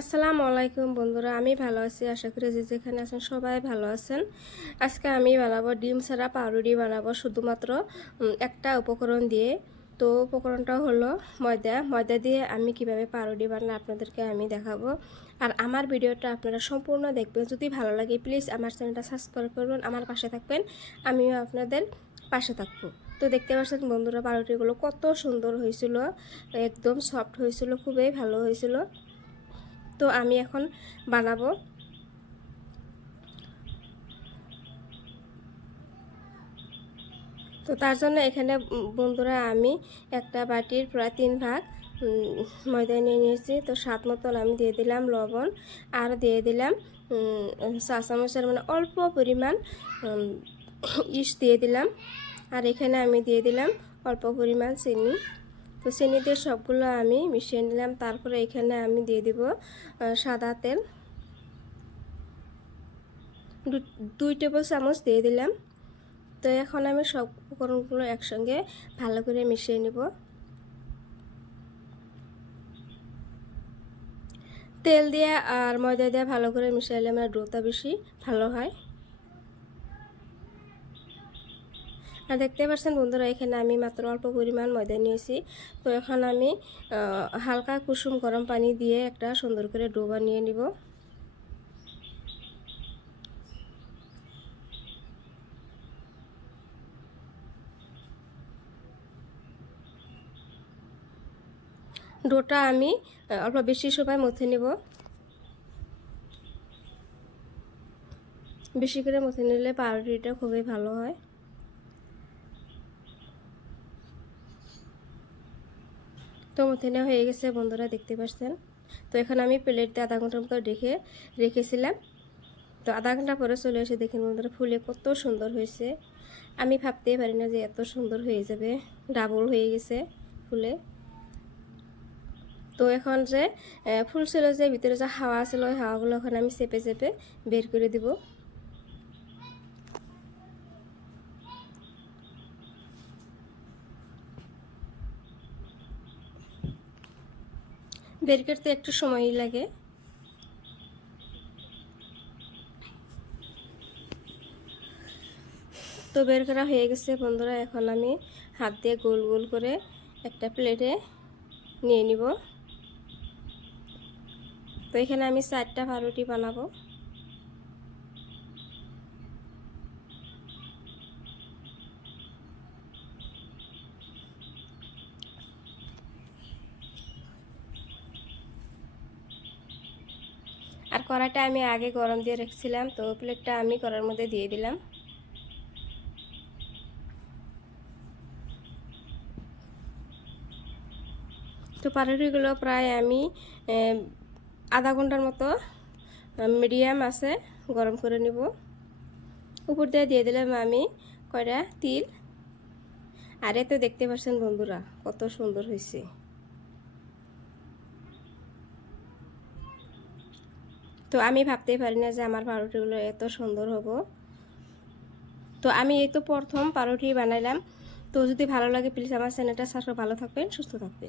আসসালামু আলাইকুম বন্ধুরা, আমি ভালো আছি। আশা করি যে যেখানে আছেন সবাই ভালো আছেন। আজকে আমি বানাবো ডিম ছাড়া পাউরুটি বানাবো শুধুমাত্র একটা উপকরণ দিয়ে। তো উপকরণটা হলো ময়দা দিয়ে আমি কিভাবে পাউরুটি বানাই আপনাদেরকে আমি দেখাবো। আর আমার ভিডিওটা আপনারা সম্পূর্ণ দেখবেন। যদি ভালো লাগে প্লিজ আমার চ্যানেলটা সাবস্ক্রাইব করবেন, আমার পাশে থাকবেন, আমিও আপনাদের পাশে থাকবো। তো দেখতে পাচ্ছেন বন্ধুরা, পাউরুটিগুলো কত সুন্দর হয়েছিল, একদম সফট হয়েছিল, খুবই ভালো হয়েছিল। তো আমি এখন বানাবো। তো তার জন্য এখানে বন্ধুরা আমি একটা বাটির প্রায় 3 ভাগ ময়দা নিয়ে নিয়েছি। তো স্বাদ মতন আমি দিয়ে দিলাম লবণ, আর দিয়ে দিলাম চা চামচের মানে অল্প পরিমাণ ইস্ট দিয়ে দিলাম। আর এখানে আমি দিয়ে দিলাম অল্প পরিমাণ চিনি। তো চিনি দিয়ে সবগুলো আমি মিশিয়ে নিলাম। তারপরে এখানে আমি দিয়ে দিব সাদা তেল 2 টেবিল চামচ দিয়ে দিলাম। তো এখন আমি সব উপকরণগুলো একসঙ্গে ভালো করে মিশিয়ে নেব। তেল দিয়ে আর ময়দা দিয়ে ভালো করে মিশাইলে আমার ডোটা বেশি ভালো হয়। আর দেখতে পাচ্ছেন বন্ধুরা, এখানে আমি মাত্র অল্প পরিমাণ ময়দা নিয়েছি। তো এখন আমি হালকা কুসুম গরম পানি দিয়ে একটা সুন্দর করে ডো বানিয়ে নিব। ডোটা আমি অল্প বেশি সময় মথে নেব। বেশি করে মথে নিলে পাউরুটিটা খুবই ভালো হয়। তো মথে নেওয়া হয়ে গেছে বন্ধুরা, দেখতে পাচ্ছেন। তো এখন আমি প্লেটে আধা ঘন্টার মতো রেখেছিলাম। তো আধা ঘন্টা পরে চলে এসে দেখেন বন্ধুরা, ফুলে কত সুন্দর হয়েছে। আমি ভাবতেই পারি না যে এত সুন্দর হয়ে যাবে, ডাবল হয়ে গেছে ফুলে। তো এখন যে ফুল ছিল, যে ভিতরে যে হাওয়া ছিল, ওই হাওয়াগুলো এখন আমি চেপে চেপে বের করে দিব। বের করতে একটু সময়ই লাগে। তো বের করা হয়ে গেছে বন্ধুরা, এখন আমি হাত দিয়ে গোল গোল করে একটা প্লেটে নিয়ে নিব। তো এখানে আমি 4টা পাউরুটি বানাবো। আর কড়াইটা আমি আগে গরম দিয়ে রেখেছিলাম। তো প্লেটটা আমি কড়াইয়ের মধ্যে দিয়ে দিলাম। তো পাউরুটিগুলো প্রায় আমি আধা ঘন্টার মতো মিডিয়াম আছে গরম করে নিব। উপর দিয়ে দিলাম আমি কয়টা তিল। আর এতে দেখতে পাচ্ছেন বন্ধুরা কত সুন্দর হয়েছে। তো আমি ভাবতেই পারি না যে আমার পাউরুটিগুলো এত সুন্দর হবে। তো আমি এই তো প্রথম পাউরুটি বানাইলাম। তো যদি ভালো লাগে প্লিজ আমার চ্যানেলটা সাবস্ক্রাইব, ভালো থাকবেন, সুস্থ থাকবেন।